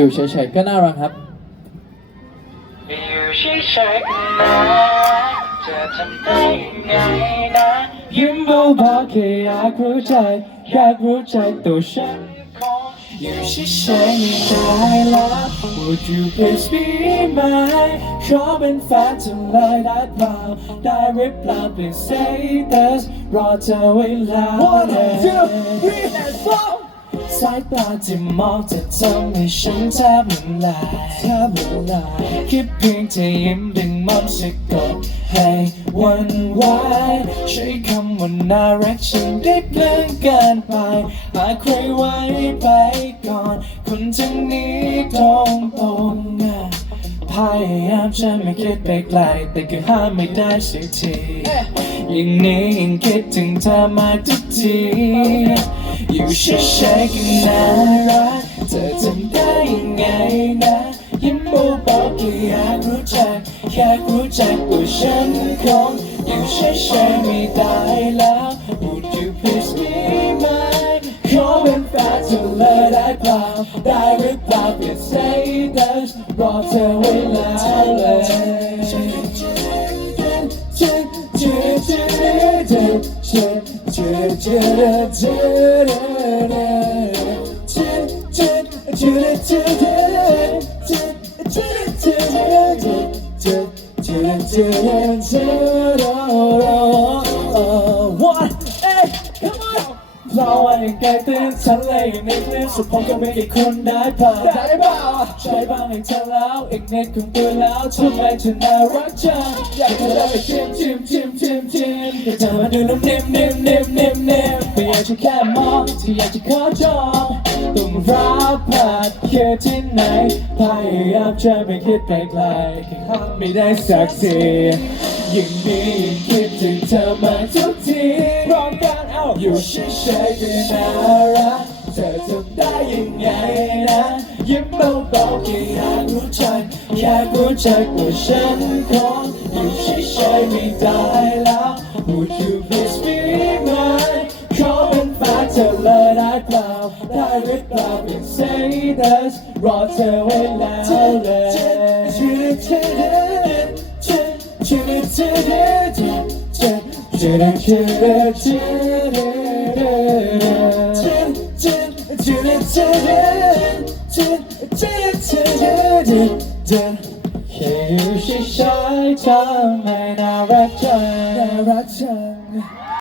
อยู่เฉยๆก็น่ารักครับอยู่เฉยๆกันนะจะทำได้ยังไงนะยิ้มเบาๆแค่อยากรู้ใจอยากรู้ใจตัวฉันอยู่เฉยๆไม่ได้ละ Would you please be mine ขอเป็นแฟนเธอเลยได้เปล่าได้หรือเปล่า Please say this รอเธอไว้แล้ว One, two, three, and four. สายตาที่มองจะทำให้ฉันแทบละลายแทบละลายคิดเพียงเธอยิ้มดึงมันสะกดให้วันไหวใช้คำว่าน่ารักฉันได้เกินเกินไปหากใครไว้ไปก่อน คนทั้งนี้ตรงตรงๆอะพยายามจะไม่คิดไปไกลแต่ก็ห้ามไม่ได้สักที ย่างนี้ยังคิดถึงเธอมาทุกที อยู่เฉยๆก็น่ารักเธอทำได้ยังไงนะยิ้มเบาๆแค่อยากรู้จักแค่รู้จักตัวฉันคงอยู่เฉยๆไม่ได้แล้ว Would you please be mine ขอเป็นแฟนเธอเลยได้เปล่าได้หรือเปล่าเพียง say that รอเธอไว้แล้วเลย เราไอ้แกเตื่นฉันเลยในคลื่นสุดผมก็ไม่ได้คนได้เปล่าได้เปล่าใช้บ้างให้เธอแล้วอีกนิดคงเบื่อแล้วทำไมเธอน่ารักจังอยากจะได้ไปชิมชิมชิมชิมชิมแต่เธอมาดูนุ่มนิ่มนิ่มนิ่มนิ่มนิ่มากจะแค่มองที่อยากจะขอจองต้องรับผ่านแค่ที่ไหนพยายามจะไม่คิดไปไกลแค่ห้ามไม่ได้สักทียิ่งนี้ยิ่งคิดถึงเธอมาทุกทีพร้อมกันเอาอยู่เฉยๆก็น่ารักเธอทำได้ยังไงนะยิ้มเบาๆแค่อยากรู้จักอยากรู้จักว่าฉันคงอยู่เฉยๆไม่ได้แล้ว Would you be that I love, direct love, it say this, brought to a loudness. Chitty chitty, chitty chitty, chitty chitty chitty. Here she shines, and I return, I return.